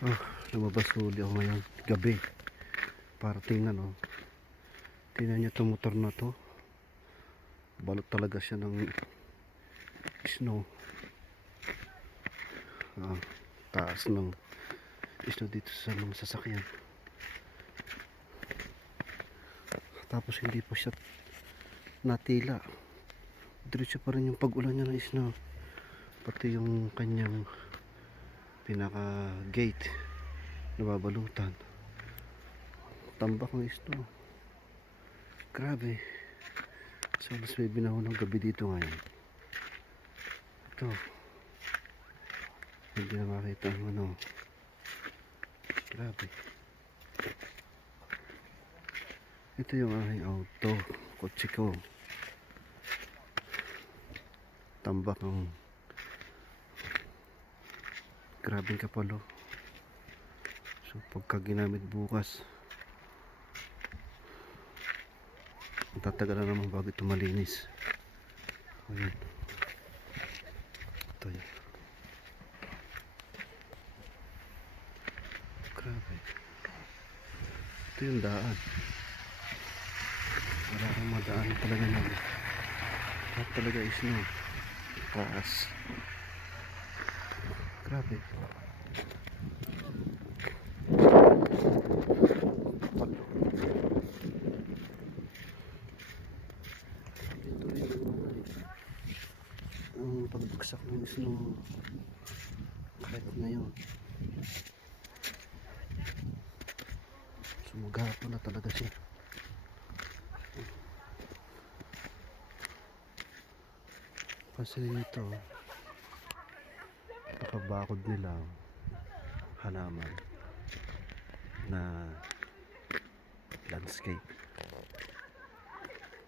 Oh, lumabas uli ako ngayon gabi para tingnan. Oh, tingnan niyo itong motor na to, balot talaga siya ng snow. Taas ng snow dito sa mga sasakyan, tapos hindi pa siya natila, diretso pa rin yung pag-ulan niya ng snow, pati yung kanyang pinaka gate nababalutan, tambak ng snow. Grabe. So mas may binahon ng gabi dito ngayon. Ito, hindi na makita ang ano. Grabe. Ito yung aking auto, kotse ko, tambak ng grabing kapalo. So pagka ginamit bukas, tatagalan naman bago ito malinis. Ayan. Ito yan. Grabe. Ito yung daan. Wala kang madaan talaga na. Lahat talaga is no. Taas. Grabe. Palo. Ito rin ang pagbagsak ng snow kahit ngayon. Sumugapa na talaga siya. Kasi ito, nakabakod nila halaman na landscape.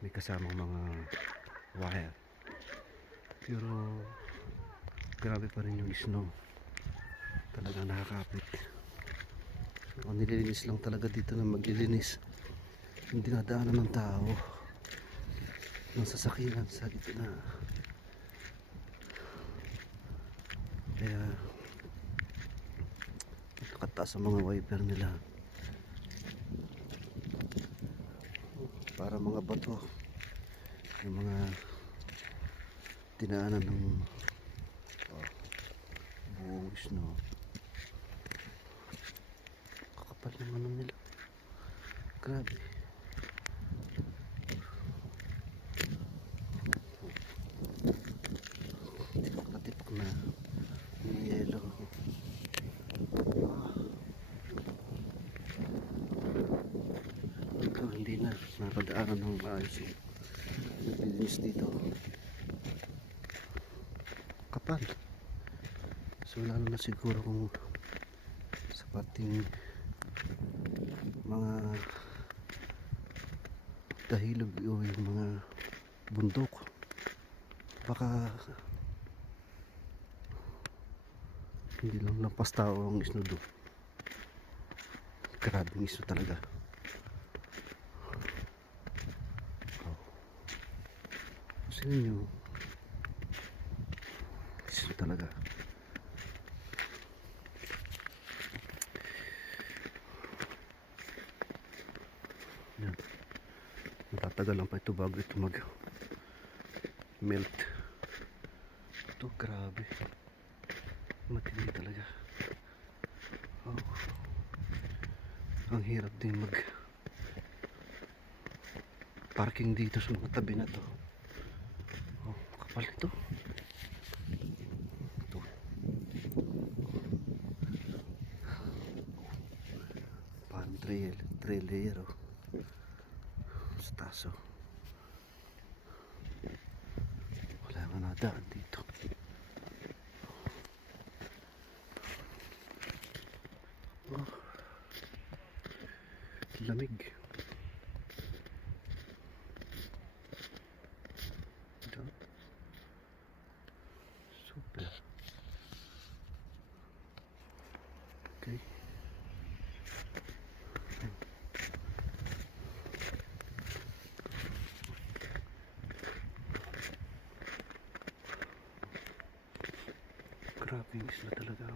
May kasamang mga wire. Pero grabe pa rin yung snow. Talagang nakakapit. Ang nililinis lang talaga dito na maglilinis. Hindi nadaanan ng tao. Ng sasakyan sa gitna. Kaya nakataas ang mga wiper nila. Para mga bato. Yung mga dinaanan ng buong snow. Kakapal ng ano nila. Grabe. Tipak na yung yelo. Ito hindi na napadaanan ng maayos yung naglilinis dito. Kapal. So lalo na siguro kung sa pating mga dahilog o yung mga bundok, baka hindi lang lampas tao ang isno doon. Grabing isno talaga. Kasi nyo isno talaga. Yan. Matatagal lang pa ito bago ito mag melt. Ito grabe, matindi talaga. Ang hirap din mag parking dito sa mga tabi na to. Kapal ito. Ito pan trail layer sa taso. Wala nga nadaan dito. Lamig. Ito. Super. Okay. Grabe yung isla talaga.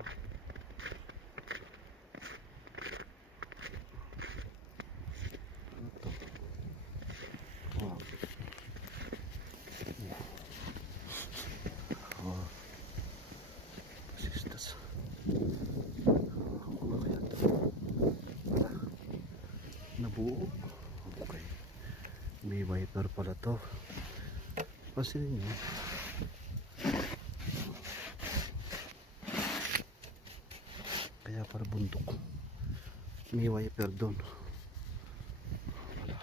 Ano kaya ito? Wala. Nabuo. Okay. May wiper pala to. Pansinin nyo. Kaya para bundok. May wiper doon. Wala.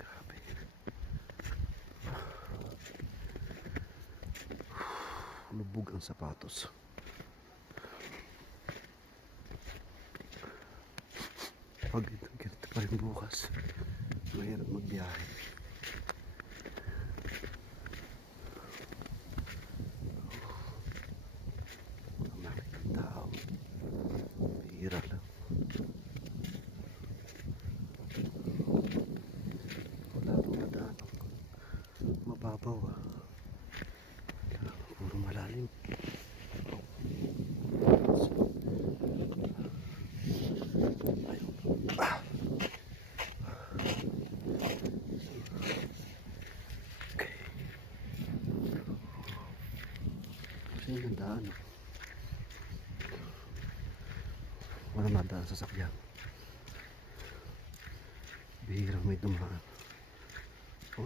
Grabe. Lubog ang sapatos. Pag ganito pa rin bukas, mahirap magbiyahe. Mga makikita tao. Bihira lang. Wala nang madaan. Mababaw ah. Puro malalim. Ayun. Ah. Okay. Kasi yung daan. Wala madaan sa sakyan. Bihirang may dumaan. Oh.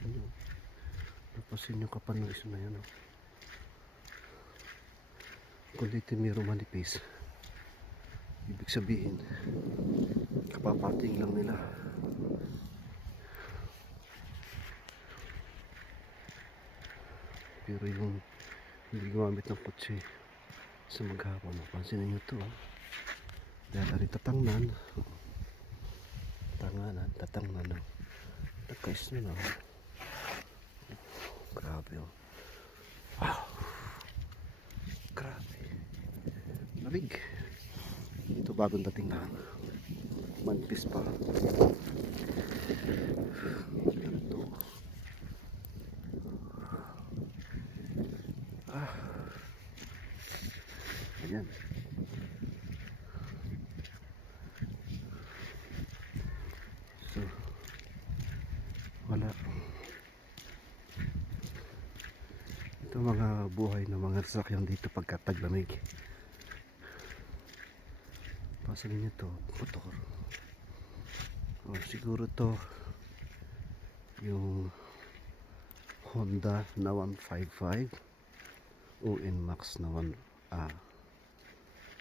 Ano? Napasin yung kapal ng iso na yan. Oh. Kung dito mayroong manipis, ibig sabihin kapapating lang nila. Pero yung hindi gumamit ng kotse sa maghapon, pansinin nyo to. Dahil rin tatangnan nagkais na lang. Grabe oh. Wow, grabe lamig. Ito bagong dating na manipis pa. Ganito. Ayan. So wala. Ito mga buhay ng mga sasakyan dito pagka taglamig. Pasalin nyo to, motor. O siguro to yung Honda na 155 o Inmax na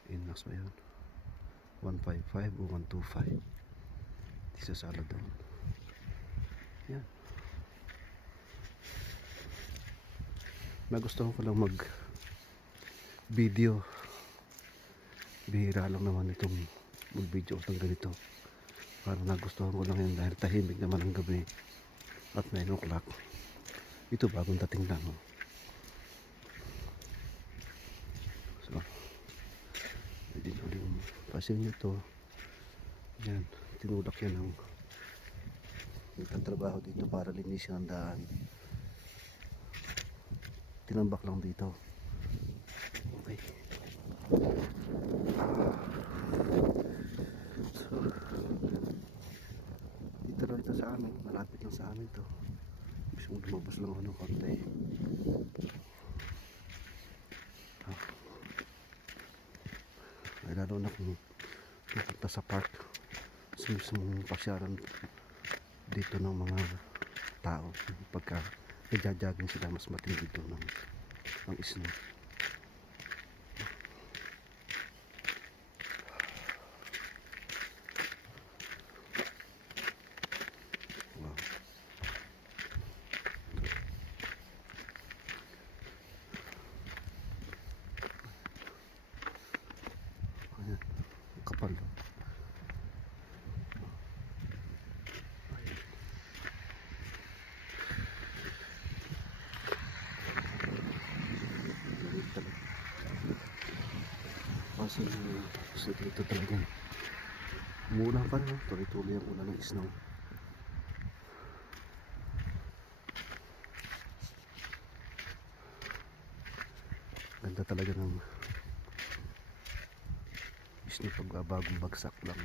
Inmax ba yun? 155 o 125. Di sasala doon. Yan. Nagustuhan ko lang mag video. Bihira lang naman itong mag video itong ganito. Parang nagustuhan ko lang yun dahil tahimik naman ang gabi at 9 o'clock. Ito bagong dating lang. Oh. So pwede na ulit pasin nyo to. Yan, tinulak yan ng nagtatrabaho dito para linisin ang daan. Tinambak lang dito. Okay. So dito lang ito sa amin, malapit lang sa amin to. Gusto mo lumabas lang ano konti. Ay lalo na kung pupunta sa park, sa mismong pasyaran dito ng mga tao. Pagka nagja-jogging sila, mas matindi dito ng snow. Wow. Ayan, kapal. Kasi gusto dito talaga umuulan pa rin, no? Tuloy-tuloy ang ulan ng snow. Ganda talaga ng snow pag bagong bagsak lang.